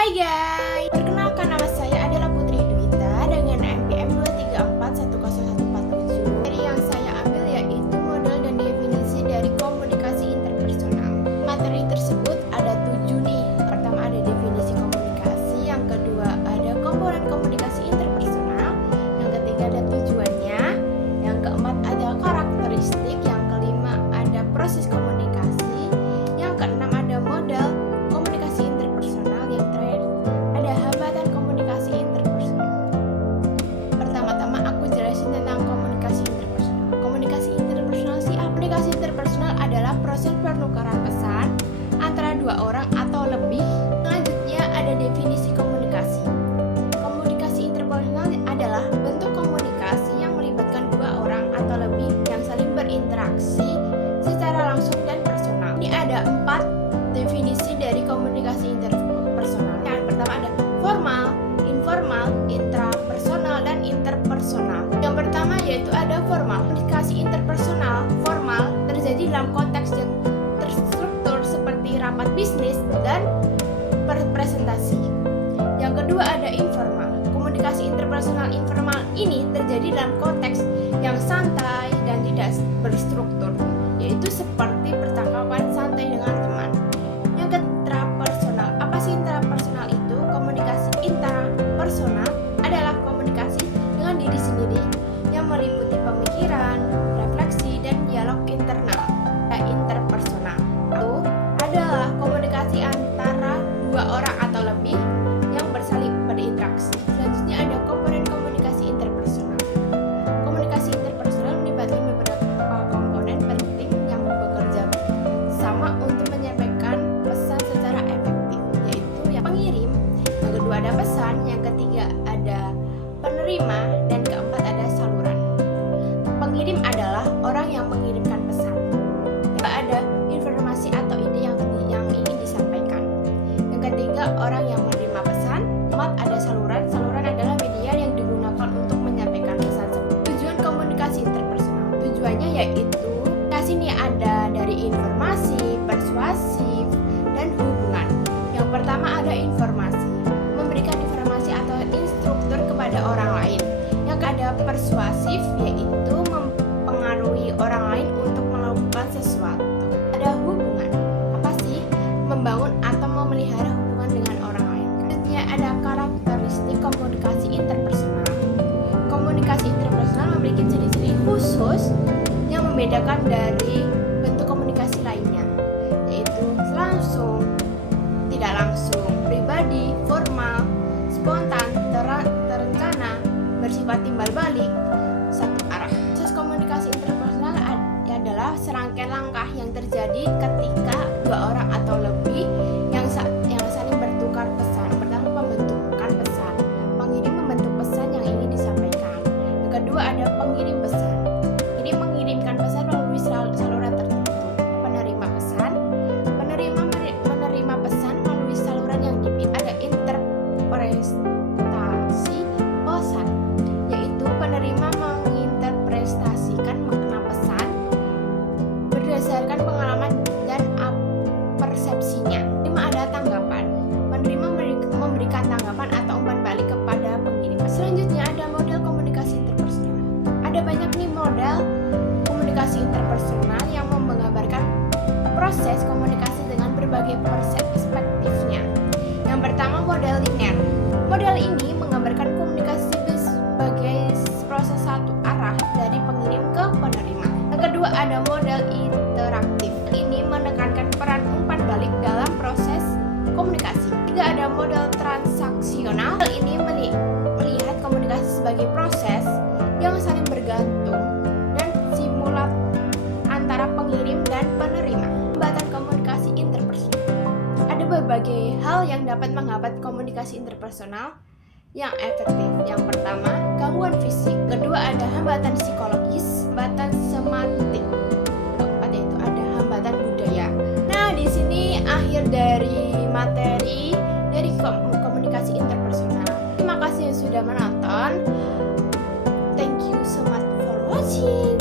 Hai guys, perkenalkan nama saya adalah Putri Dwita dengan NPM 2341047. Materi yang saya ambil yaitu model dan definisi dari komunikasi interpersonal. Materi tersebut ada 7 nih. Pertama ada definisi komunikasi, yang kedua ada komponen komunikasi interpersonal, yang ketiga ada tujuannya, yang keempat ada karakteristik, yang kelima ada proses komunikasi, yang keenam ada model komunikasi interpersonal, yang terakhir ada hambatan komunikasi interpersonal. Pertama-tama aku jelasin tentang komunikasi interpersonal. Komunikasi interpersonal Komunikasi interpersonal adalah proses pertukaran pesan antara dua orang atau lebih. Selanjutnya ada definisi komunikasi. Komunikasi interpersonal adalah bentuk komunikasi yang melibatkan dua orang atau lebih yang saling berinteraksi secara langsung dan personal. Ini ada 4 definisi dari komunikasi interpersonal. Yang pertama ada formal, informal, intrapersonal, dan interpersonal. Yang pertama yaitu ada formal. Komunikasi interpersonal formal terjadi dalam konteks yang terstruktur seperti rapat bisnis dan presentasi. Yang kedua ada informal. Komunikasi interpersonal informal ini terjadi dalam konteks yang santai dan tidak berstruktur, yaitu seperti percakapan santai dengan teman. Yang intrapersonal. Apa sih intrapersonal itu? Komunikasi intrapersonal adalah komunikasi dengan diri sendiri yang meliputi pemikiran, refleksi, dan dialog internal. Interpersonal itu adalah komunikasi antara dua orang atau lebih yang bersaling berinteraksi. Selanjutnya ada komponen komunikasi interpersonal. Komunikasi interpersonal melibatkan beberapa komponen penting yang bekerja sama untuk menyampaikan pesan secara efektif, yaitu yang pengirim, yang kedua ada pesan, yang ketiga ada penerima, dan keempat ada saluran. Pengirim adalah orang yang mengirimkan pesan. Ada informasi atau ide yang ingin disampaikan. Yang ketiga orang yang menerima pesan. Keempat ada saluran. Saluran adalah media yang digunakan untuk menyampaikan pesan. Tujuan komunikasi interpersonal. Tujuannya yaitu komunikasi ini ada dari informasi, persuasif, dan hubungan. Yang pertama ada informasi. Memberikan informasi atau instruktur kepada orang lain. Yang ada persuasif yaitu mempengaruhi orang lain untuk melakukan sesuatu. Ada hubungan. Apa sih? Membangun atau memelihara hubungan dengan orang lain. Selanjutnya ada karakteristik komunikasi interpersonal. Komunikasi interpersonal memiliki ciri-ciri khusus yang membedakan dari bentuk komunikasi lainnya, yaitu langsung, tidak langsung, pribadi, formal, spontan, terencana, bersifat timbal balik, satu arah. Proses komunikasi interpersonal adalah serangkaian langkah yang terjadi ketika dua orang atau lebih yang saling bertukar pesan. Pertama, pembentukan pesan. Pengirim membentuk pesan yang ingin disampaikan. Yang kedua ada pengirim pesan. Ini mengirimkan pesan melalui saluran tertentu. Penerima pesan. Penerima menerima pesan melalui saluran yang dipilih. Ada interpretasi pesan, yaitu penerima menginterpretasikan makna pesan berdasarkan pengalaman dan persepsinya. Penerima ada tanggapan. Penerima memberikan tanggapan atau umpan balik kepada pengirim. Selanjutnya ada model komunikasi interpersonal. Ada banyak nih model komunikasi interpersonal yang menggambarkan proses komunikasi dengan berbagai perspektifnya. Yang pertama model linear. Model ini menggambarkan komunikasi sebagai proses satu arah dari pengirim ke penerima. Yang kedua ada model interaktif. Ini menekankan peran umpan balik dalam proses komunikasi. Ketiga ada model transaksional. Ini melihat komunikasi sebagai proses yang saling bergantung dan simulat antara pengirim dan penerima. Hambatan komunikasi interpersonal. Ada berbagai hal yang dapat menghambat komunikasi interpersonal yang efektif. Yang pertama, gangguan fisik. Kedua ada hambatan psikologis, hambatan semantik. Keempat yaitu ada hambatan budaya. Nah, di sini akhir dari materi dari komunikasi interpersonal. Terima kasih yang sudah menonton. Thank you so much for watching.